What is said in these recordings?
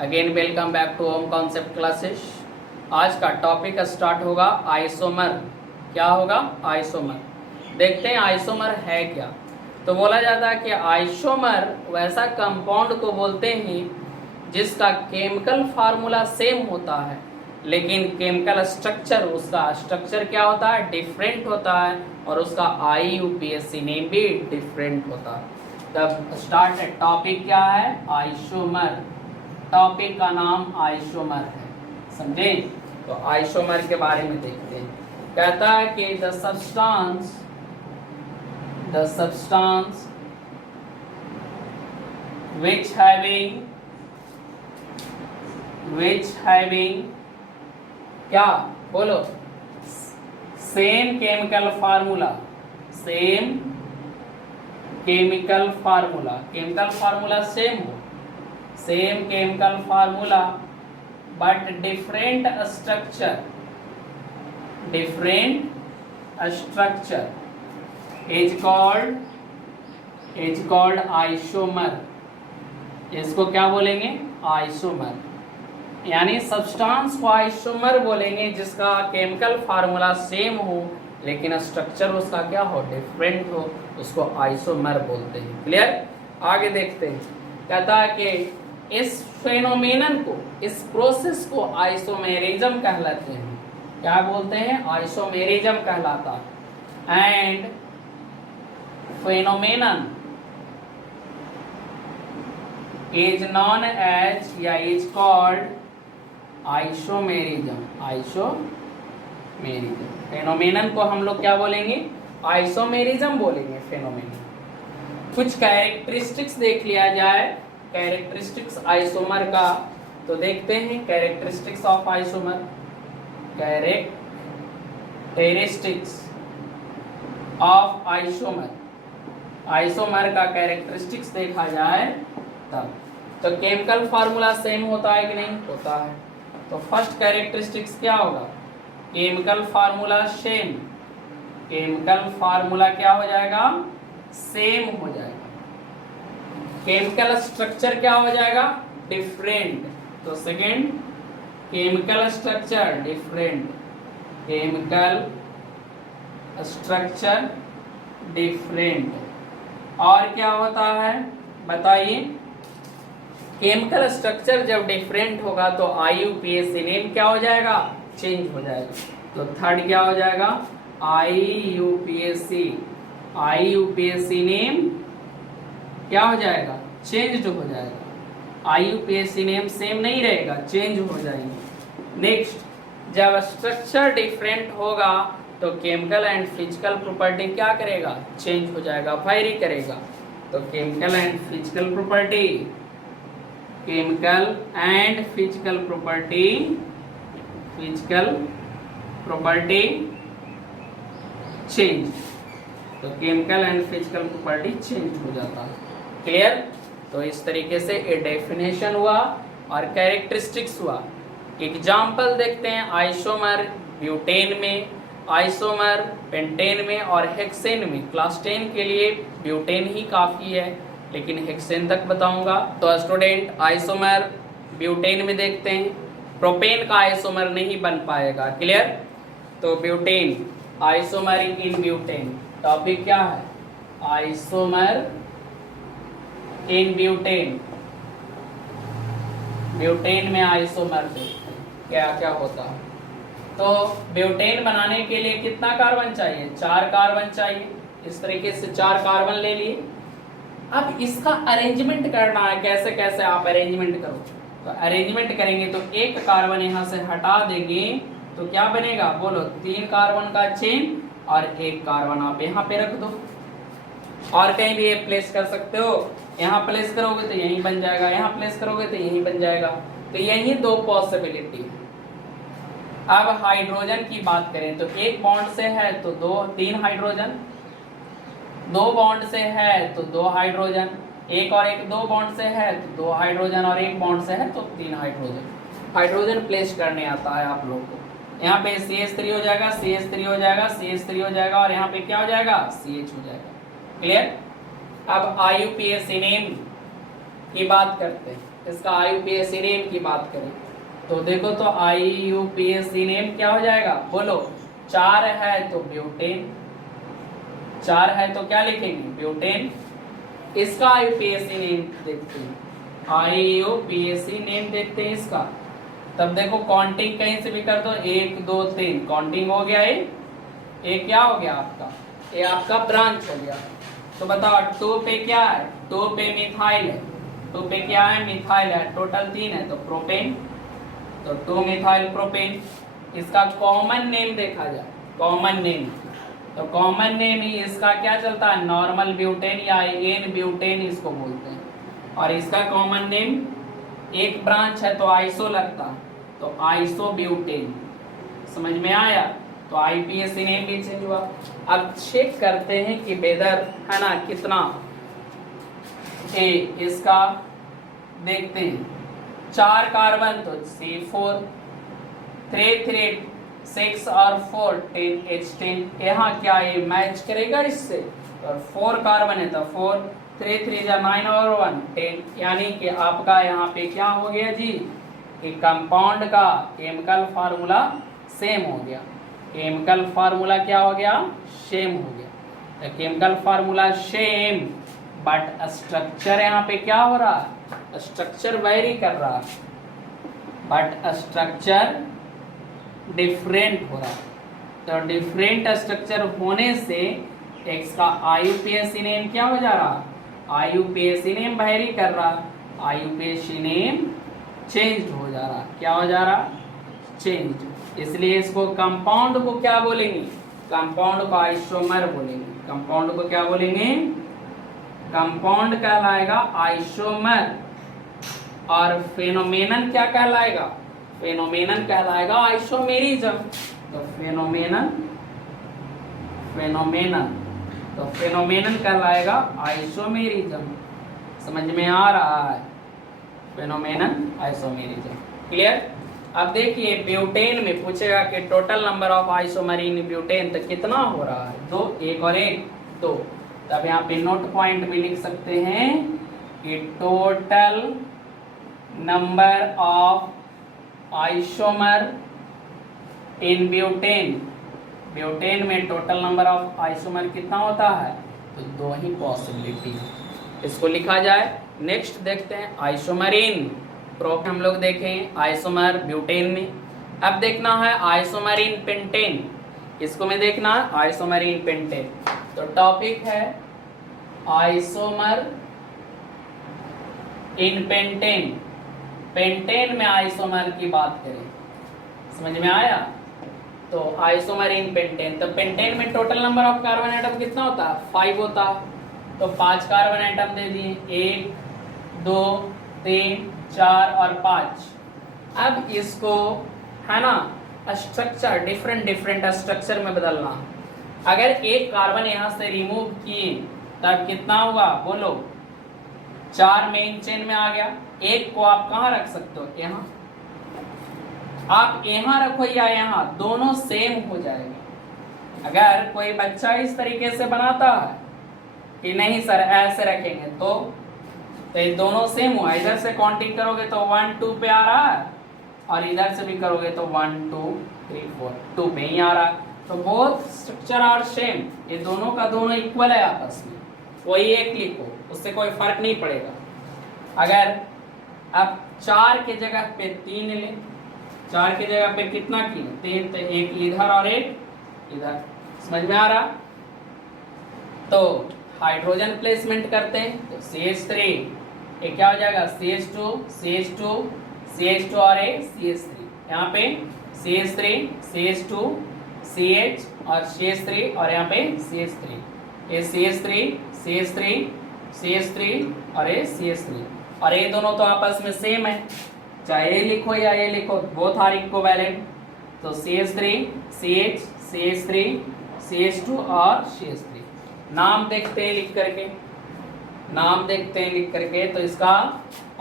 Again welcome back to home concept classes. आज का topic start होगा आइसोमर। क्या होगा? आइसोमर। देखते हैं आइसोमर है क्या। तो बोला जाता है कि आइसोमर वैसा कंपाउंड को बोलते हैं जिसका केमिकल फार्मूला सेम होता है, लेकिन केमिकल स्ट्रक्चर, उसका स्ट्रक्चर क्या होता है? डिफरेंट होता है, और उसका IUPAC नेम भी डिफरेंट होता है। तब स्टार्ट टॉपिक क्या है? आइसोमर। टॉपिक का नाम आइसोमर है, समझे? तो आइसोमर के बारे में देखते हैं। कहता है कि द सब्सटेंस which having क्या बोलो? Same chemical formula same chemical formula but different structure is called isomer। इसको क्या बोलेंगे? आइसोमर। यानी सब्सटेंस को आइसोमर बोलेंगे जिसका केमिकल फार्मूला सेम हो लेकिन स्ट्रक्चर उसका क्या हो? डिफरेंट हो, उसको आइसोमर बोलते हैं। क्लियर? आगे देखते हैं। कहता है कि इस फेनोमेनन को, इस प्रोसेस को आइसोमेरिज्म कहलाते हैं। क्या बोलते हैं? आइसोमेरिज्म कहलाता है। And phenomenon is known as या इज कॉल्ड आइसोमेरिज्म। फेनोमेनन को हम लोग क्या बोलेंगे? आइसोमेरिज्म बोलेंगे। फेनोमेनन कुछ कैरेक्टरिस्टिक्स देख लिया जाए, कैरेक्टरिस्टिक्स आइसोमर का। तो देखते हैं characteristics of isomer. Characteristics of isomer का कैरेक्टरिस्टिक्स देखा जाए तब तो केमिकल फार्मूला सेम होता है कि नहीं? होता है। तो फर्स्ट कैरेक्टरिस्टिक्स क्या होगा? Chemical formula same. Chemical formula क्या हो जाएगा? सेम हो जाएगा। केमिकल स्ट्रक्चर क्या हो जाएगा? डिफरेंट। तो second, chemical structure different. Chemical structure different. और क्या होता है बताइए? केमिकल स्ट्रक्चर जब डिफरेंट होगा तो IUPAC नेम क्या हो जाएगा? चेंज हो जाएगा। तो थर्ड क्या हो जाएगा? IUPAC नेम क्या हो जाएगा? चेंज हो जाएगा। IUPAC नेम सेम नहीं रहेगा, चेंज हो जाएंगे। नेक्स्ट, जब स्ट्रक्चर डिफरेंट होगा तो केमिकल एंड फिजिकल प्रॉपर्टी क्या करेगा? चेंज हो जाएगा, वेरी करेगा। तो chemical and physical property change. तो chemical and physical property change हो जाता है। क्लियर? तो इस तरीके से ये डेफिनेशन हुआ और कैरेक्टरिस्टिक्स हुआ। एग्जाम्पल देखते हैं। आइसोमर ब्यूटेन में, आइसोमर पेंटेन में और हेक्सेन में। क्लास 10 के लिए ब्यूटेन ही काफ़ी है, लेकिन हेक्सेन तक बताऊंगा। तो स्टूडेंट आइसोमर ब्यूटेन में देखते हैं। प्रोपेन का आइसोमर नहीं बन पाएगा। क्लियर? तो ब्यूटेन, आइसोमर इन ब्यूटेन। टॉपिक क्या है? आइसोमर इन ब्यूटेन। ब्यूटेन में आइसोमर क्या क्या होता है? तो ब्यूटेन बनाने के लिए कितना कार्बन चाहिए? 4 कार्बन चाहिए। इस तरीके से 4 कार्बन ले लिए। अब इसका अरेंजमेंट करना है। कैसे कैसे आप अरेंजमेंट करो? तो अरेंजमेंट करेंगे तो एक कार्बन यहाँ से हटा देंगे तो क्या बनेगा? बोलो। 3 कार्बन का चेन और एक कार्बन आप यहाँ पे रख दो। और कहीं भी ये प्लेस कर सकते हो। यहाँ प्लेस करोगे तो यहीं बन जाएगा, यहाँ प्लेस करोगे तो यहीं बन जाएगा। तो यही 2 पॉसिबिलिटी है। अब हाइड्रोजन की बात करें तो एक बॉन्ड से है तो 3 हाइड्रोजन, 2 बॉन्ड से है तो 2 हाइड्रोजन, एक और एक 2 बॉन्ड से है तो 2 हाइड्रोजन, और एक बॉन्ड से है तो 3 हाइड्रोजन। हाइड्रोजन प्लेस करने आता है आप लोग को। यहाँ पे CH3 हो जाएगा, CH3 हो जाएगा, CH3 हो जाएगा, और यहाँ पे क्या हो जाएगा? CH हो जाएगा। क्लियर? अब IUPAC नेम की बात करते हैं। इसका IUPAC नेम की बात करें तो देखो तो IUPAC नेम क्या हो जाएगा, बोलो। 4 है तो ब्यूटेन, 4 है तो क्या लिखेंगे, ब्यूटेन। इसका IUPAC नेम देखते हैं, IUPAC नेम देखते हैं इसका। तब देखो काउंटिंग कहीं से भी कर दो, 1 2 3 काउंटिंग हो गया। ये क्या हो गया आपका, ये आपका ब्रांच हो गया। तो बताओ 2 पे क्या है, 2 पे मिथाइल है, 2 पे क्या है, मिथाइल है। टोटल 3 है तो प्रोपेन, तो 2 मिथाइल प्रोपेन। इसका कॉमन नेम देखा जाए, कॉमन नेम, तो कॉमन नेम ही इसका क्या चलता है, नॉर्मल ब्यूटेन या एन ब्यूटेन इसको बोलते हैं। और इसका कॉमन नेम, एक ब्रांच है तो आइसो लगता, तो आइसो ब्यूटेन। समझ में आया, तो IUPAC नेम भी चेंज हुआ। अब चेक करते हैं कि वेदर है ना कितना ए, इसका देखते हैं। 4 कार्बन तो C4, 3 3 6 और 4 10 H10। यहाँ क्या ये मैच करेगा इससे, और 4 कार्बन है तो 4 3 3 जा 9 और 1 10, यानी कि आपका यहाँ पे क्या हो गया जी, कि कंपाउंड का केमिकल फार्मूला सेम हो गया। केमिकल फार्मूला क्या हो गया, सेम हो गया। तो chemical formula same, but structure यहाँ पे क्या हो रहा है, स्ट्रक्चर वेरी कर रहा है, बट स्ट्रक्चर डिफरेंट हो रहा है। तो डिफरेंट स्ट्रक्चर होने से इसका IUPAC नेम क्या हो जा रहा, IUPAC नेम वेरी कर रहा, IUPAC नेम चेंज हो जा रहा। क्या हो जा रहा, चेंज। इसलिए इसको कंपाउंड को क्या बोलेंगे, कंपाउंड को आइसोमर बोलेंगे। कंपाउंड को क्या बोलेंगे, कंपाउंड कहलाएगा आइसोमर। और फेनोमेनन क्या कहलाएगा, फेनोमेनन कहलाएगा आइसोमेरिज्म। तो फेनोमेनन, फेनोमेनन, तो फेनोमेनन कहलाएगा आइसोमेरिज्म। समझ में आ रहा है, फेनोमेनन आइसोमेरिज्म। क्लियर। अब देखिए ब्यूटेन में पूछेगा कि total number of isomer in butane, तो कितना हो रहा है, 2, 1 और 1 2। तब यहाँ पे नोट पॉइंट भी लिख सकते हैं कि total number of isomer in butane, butane में टोटल नंबर ऑफ आइसोमर कितना होता है, तो 2 ही पॉसिबिलिटी, इसको लिखा जाए। नेक्स्ट देखते हैं आइसोमर इन हम लोग देखें आइसोमर ब्यूटेन में। अब देखना है आइसोमर इन पेंटेन, इसको में देखना है आइसोमर इन पेंटेन। तो टॉपिक है आइसोमर इन पेंटेन, पेंटेन में आइसोमर की बात करें। समझ में आया, तो आइसोमर इन पेंटेन, तो पेंटेन में total number of carbon atom कितना होता है, 5 होता है। तो 5 कार्बन एटम दे दिए, 1 2 3 4 और 5। अब इसको है ना स्ट्रक्चर डिफरेंट डिफरेंट स्ट्रक्चर में बदलना। अगर एक कार्बन यहाँ से रिमूव किए तब कितना हुआ, बोलो 4 मेन चेन में आ गया। एक को आप कहाँ रख सकते हो, यहाँ, आप यहाँ रखो या यहाँ, दोनों सेम हो जाएंगे। अगर कोई बच्चा इस तरीके से बनाता है कि नहीं सर ऐसे रखेंगे, तो ये दोनों सेम हुआ। इधर से काउंटिंग करोगे तो 1 2 पे आ रहा है, और इधर से भी करोगे तो 1 2 3 4 2 पे ही आ रहा है। तो बोथ स्ट्रक्चर आर सेम, ये दोनों का दोनों इक्वल है आपस में, कोई एक लिखो, उससे कोई फर्क नहीं पड़ेगा। अगर अब 4 के जगह पे 3 ले, 4 की जगह पे कितना की 3, तो एक इधर और एक इधर। समझ में आ रहा, तो हाइड्रोजन प्लेसमेंट करते हैं तो CH3, ये क्या हो जाएगा CH2 CH2 CH2 और एक CH3, यहाँ पे CH3 CH2 CH और CH3 और यहाँ पे CH3, ये CH3 CH3 CH3 और ये CH3, और ये दोनों तो आपस में सेम है, चाहे ये लिखो या ये लिखो, बोथ आर इक्विवेलेंट। तो CH3 CH CH3 CH2 और CH3। नाम देखते हैं लिख करके, नाम देखते हैं लिख करके, तो इसका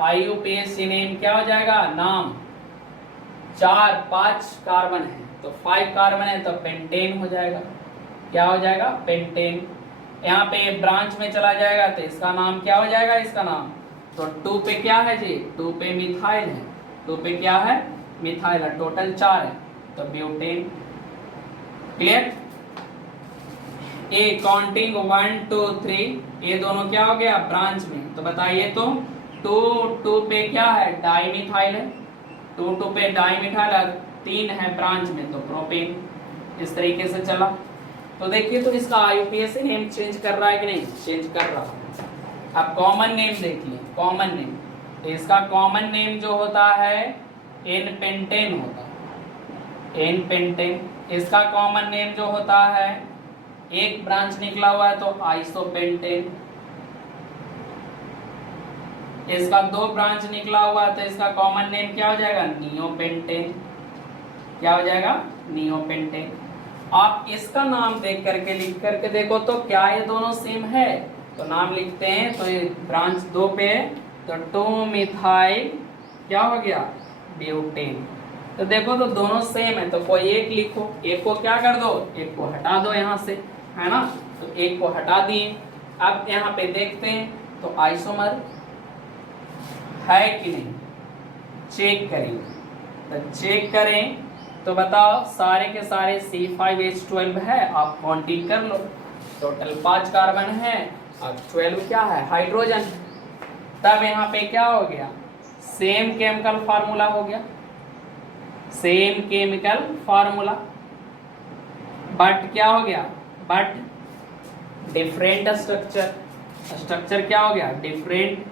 IUPAC नेम क्या हो जाएगा, नाम 4 5 कार्बन है तो 5 कार्बन है तो पेंटेन हो जाएगा। क्या हो जाएगा, पेंटेन। यहाँ पे ब्रांच में चला जाएगा तो इसका नाम क्या हो जाएगा, इसका नाम तो 2 पे क्या है जी, 2 पे मिथाइल है, 2 पे क्या है, मिथाइल है, टोटल 4 है, तो ब्यूटेन। क्लियर। ए काउंटिंग 1 2 3, ये दोनों क्या हो गया ब्रांच में, तो बताइए तो 2 पे क्या है, डाई मिथाइल है, 2 पे डाई मिथाइल है, 3 है ब्रांच में, तो प्रोपेन। इस तरीके से चला। तो देखिए तो इसका आईयूपीएसी नेम चेंज कर रहा है कि नहीं, चेंज कर रहा है। अब कॉमन नेम देखिए, कॉमन नेम, तो इसका कॉमन नेम जो होता है एन पेंटेन होता है, एन पेंटेन। इसका कॉमन नेम जो होता है, एक ब्रांच निकला हुआ है तो आइसोपेंटेन, इसका 2 ब्रांच निकला हुआ है तो इसका कॉमन नेम क्या हो जाएगा, नियोपेंटेन। क्या हो जाएगा, नियोपेंटेन। आप इसका नाम देख करके लिख करके देखो तो क्या ये दोनों सेम है, तो नाम लिखते हैं, तो ये ब्रांच 2 पे है तो 2 मिथाइल क्या हो गया, ब्यूटेन। तो देखो तो दोनों सेम है, तो कोई एक लिखो, एक को क्या कर दो, एक को हटा दो यहाँ से, है ना, तो एक को हटा दिए। अब यहाँ पे देखते हैं तो आइसोमर है कि नहीं, चेक करेंगे। तो चेक करें तो बताओ सारे के सारे C5H12 है, आप काउंटिंग कर लो, टोटल 5 कार्बन है, अब 12 क्या है, हाइड्रोजन। तब यहाँ पे क्या हो गया, सेम केमिकल फार्मूला हो गया, सेम केमिकल फार्मूला, बट क्या हो गया, बट डिफरेंट स्ट्रक्चर। स्ट्रक्चर क्या हो गया, डिफरेंट,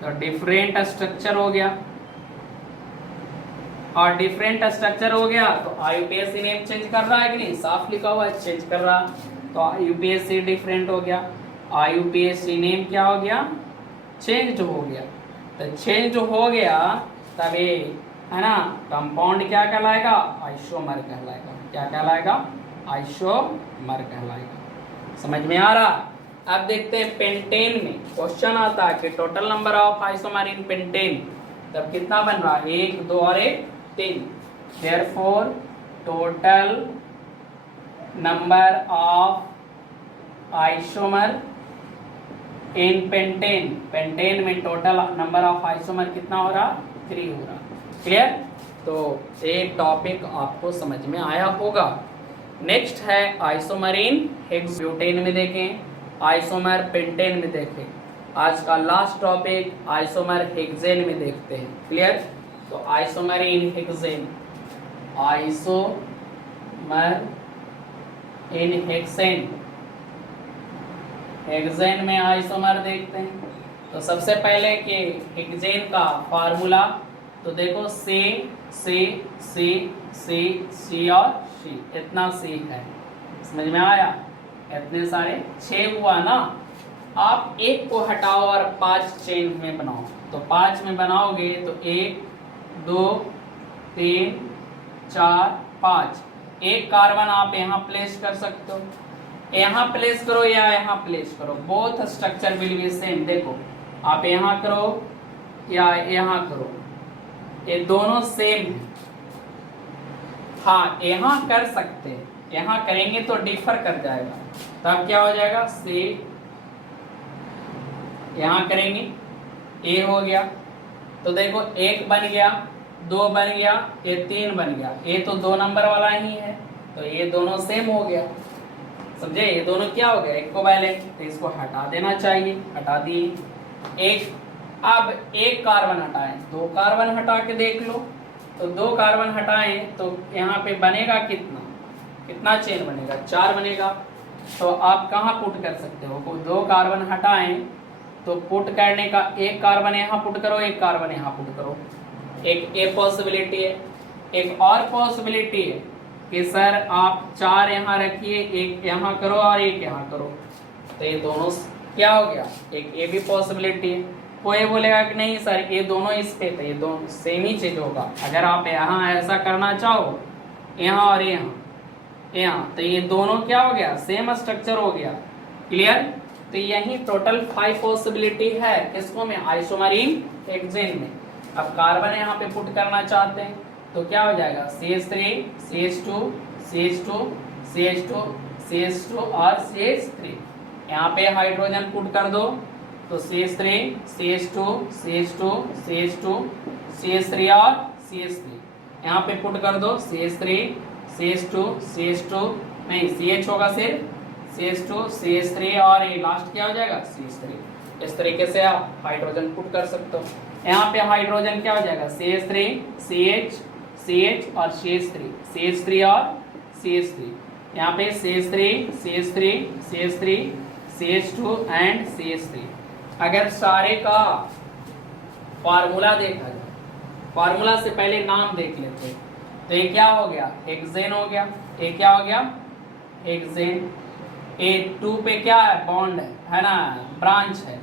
तो डिफरेंट स्ट्रक्चर हो गया, और डिफरेंट स्ट्रक्चर हो गया तो आईयूपीएसी नेम चेंज कर रहा है कि नहीं, साफ लिखा हुआ है चेंज कर रहा, तो आईयूपीएसी डिफरेंट हो गया, आईयूपीएसी नेम क्या हो गया, चेंज हो गया। तो चेंज हो गया तब ये है ना, कंपाउंड क्या कहलाएगा, आइसोमर कहलाएगा। क्या कहलाएगा, आइसोमर कहलाएगा। समझ में आ रहा। अब देखते हैं पेंटेन में क्वेश्चन आता है कि total number of isomer in pentane, तब कितना बन रहा है, 1 2 और 1 3। Therefore total number of isomer in pentane, pentane में टोटल नंबर ऑफ आइसोमर कितना हो रहा, 3 हो रहा। क्लियर। तो एक टॉपिक आपको समझ में आया होगा। नेक्स्ट है आइसोमर इन हेक्सब्यूटेन में देखें, आइसोमर पेंटेन में देखें। आज का लास्ट टॉपिक आइसोमर हेक्सेन में देखते हैं। क्लियर। तो आइसोमर इन हेक्सेन, आइसोमर इन हेक्सेन, हेक्सेन में आइसोमर देखते हैं। तो सबसे पहले कि हेक्सेन का फार्मूला, तो देखो सी सी सी सी सी और सी, इतना सी है, समझ में आया। इतने सारे 6 हुआ ना। आप एक को हटाओ और 5 चेन में बनाओ, तो 5 में बनाओगे तो 1 2 3 4 5, एक कार्बन आप यहाँ प्लेस कर सकते हो, यहाँ प्लेस करो या यहाँ प्लेस करो, both structure will be same. देखो आप यहाँ करो या यहाँ करो, ये दोनों सेम है। हाँ यहाँ कर सकते हैं, यहाँ करेंगे तो डिफर कर जाएगा, तब क्या हो जाएगा, से यहाँ करेंगे ए हो गया, तो देखो 1 बन गया, 2 बन गया, ये 3 बन गया, ये तो 2 नंबर वाला ही है, तो ये दोनों सेम हो गया। समझे, ये दोनों क्या हो गया, इक्विवेलेंट, तो इसको हटा देना चाहिए, हटा दिए। एक अब 1 कार्बन हटाएं, 2 कार्बन हटा के देख लो, तो 2 कार्बन हटाएं तो यहाँ पे बनेगा कितना, कितना चेन बनेगा, 4 बनेगा। तो आप कहाँ पुट कर सकते हो, 2 कार्बन हटाएं तो पुट करने का 1 कार्बन यहाँ पुट करो, 1 कार्बन यहाँ पुट करो, एक ए पॉसिबिलिटी है। एक और पॉसिबिलिटी है कि सर आप 4 यहाँ रखिए, 1 यहाँ करो और 1 यहाँ करो, तो ये दोनों क्या हो गया, एक ये भी पॉसिबिलिटी है। कोई बोलेगा कि नहीं सर ये दोनों इस पे, तो ये दोनों सेम ही चीज होगा। अगर आप यहाँ ऐसा करना चाहो, यहाँ और यहाँ, तो ये दोनों क्या हो गया, सेम स्ट्रक्चर हो गया। क्लियर। तो यही टोटल 5 पॉसिबिलिटी है किसको में, आइसोमर इन हेक्सेन में। अब कार्बन यहाँ पे पुट करना चाहते हैं तो क्या हो जाएगा, CH3 CH2 CH2 CH2 CH2 और CH3, यहाँ पे हाइड्रोजन पुट कर दो, तो CH3 CH2 CH2 CH2 CH3 और CH3 यहाँ पे पुट कर दो CH3 CH2 CH2 नहीं CH होगा सिर्फ CH2 CH3 और ये लास्ट क्या हो जाएगा CH3। इस तरीके से आप हाइड्रोजन पुट कर सकते हो। यहाँ पे हाइड्रोजन क्या हो जाएगा CH3 CH CH और CH3 CH3 और CH3 यहाँ पे CH3 CH3 CH3 CH2 and CH3। अगर सारे का फार्मूला देखा जाए, फार्मूला से पहले नाम देख लेते हैं। तो ये क्या हो गया हेक्सेन हो गया, ये क्या हो गया हेक्सेन। ए 2 पे क्या है बॉन्ड है ना, ब्रांच है,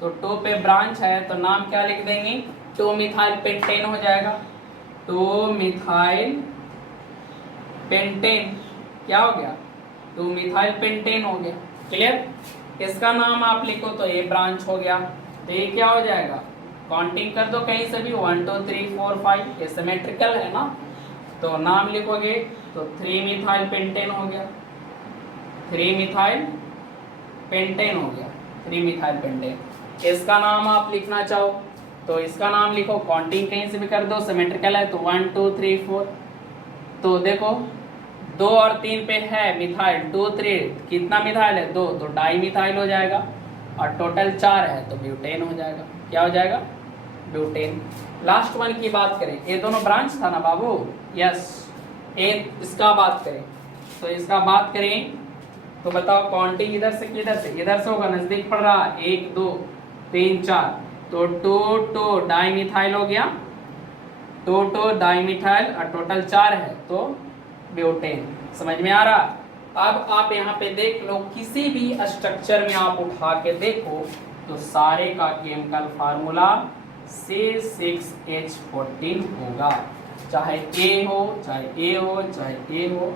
तो 2 पे ब्रांच है तो नाम क्या लिख देंगे 2 मिथाइल पेंटेन हो जाएगा। 2 मिथाइल पेंटेन क्या हो गया 2 मिथाइल पेंटेन हो गया। क्लियर। इसका नाम आप लिखो तो ये ब्रांच हो गया, तो ये क्या हो जाएगा काउंटिंग कर दो कहीं से भी 1 2 3 4 5 ये सिमेट्रिकल है ना, तो नाम लिखोगे तो 3 मिथाइल पेंटेन हो गया, 3 मिथाइल पेंटेन हो गया, 3 मिथाइल पेंटेन। इसका नाम आप लिखना चाहो तो इसका नाम लिखो, काउंटिंग कहीं से भी कर दो, सिमेट्रिकल है तो 1 2 3 4। तो देखो 2 और 3 पे है मिथाइल 2 3 कितना मिथाइल है 2, तो डाई मिथाइल हो जाएगा, और टोटल 4 है तो ब्यूटेन हो जाएगा। क्या हो जाएगा ब्यूटेन। लास्ट वन की बात करें, ये दोनों ब्रांच था ना बाबू, यस। इसका बात करें तो इसका बात करें तो बताओ काउंटिंग इधर से किधर से, इधर से होगा, नजदीक पड़ रहा 1 2 3 4, तो 2 डाई मिथाइल हो गया, 2 डाई मिथाइल और टोटल 4 है तो ब्यूटेन। समझ में आ रहा। अब आप यहाँ पे देख लो, किसी भी स्ट्रक्चर में आप उठा के देखो तो सारे का केमिकल फार्मूला C6H14 होगा, चाहे A हो चाहे A हो चाहे A हो,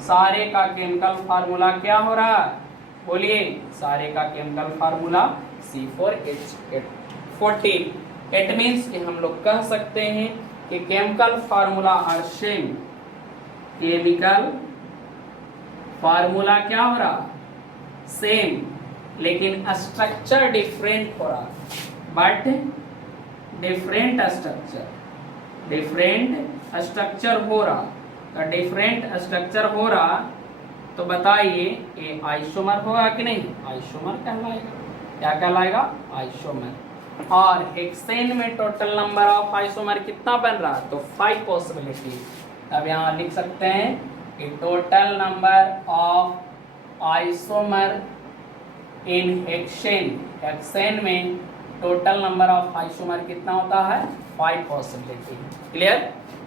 सारे का केमिकल फार्मूला क्या हो रहा है बोलिए, सारे का chemical formula C4H14। It means कि हम लोग कह सकते हैं कि chemical formula are same, chemical formula क्या हो रहा सेम, लेकिन स्ट्रक्चर डिफरेंट हो रहा, बट डिफरेंट स्ट्रक्चर हो रहा, तो डिफरेंट स्ट्रक्चर हो रहा, तो बताइए ये आइसोमर होगा कि नहीं, आइसोमर कहलाएगा। क्या कहलाएगा आइसोमर। और हेक्सेन में टोटल नंबर ऑफ आइसोमर कितना बन रहा, तो 5 पॉसिबिलिटी। अब यहाँ लिख सकते हैं कि total number of isomer in hexane में टोटल नंबर ऑफ आइसोमर कितना होता है 5 पॉसिबिलिटी। क्लियर।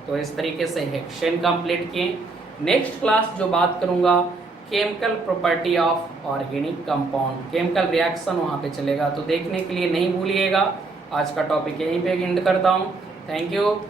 तो इस तरीके से हेक्सेन कंप्लीट किए। नेक्स्ट क्लास जो बात करूंगा chemical property of organic compound, chemical reaction वहाँ पे चलेगा, तो देखने के लिए नहीं भूलिएगा। आज का टॉपिक यहीं पे एंड करता हूँ। Thank you.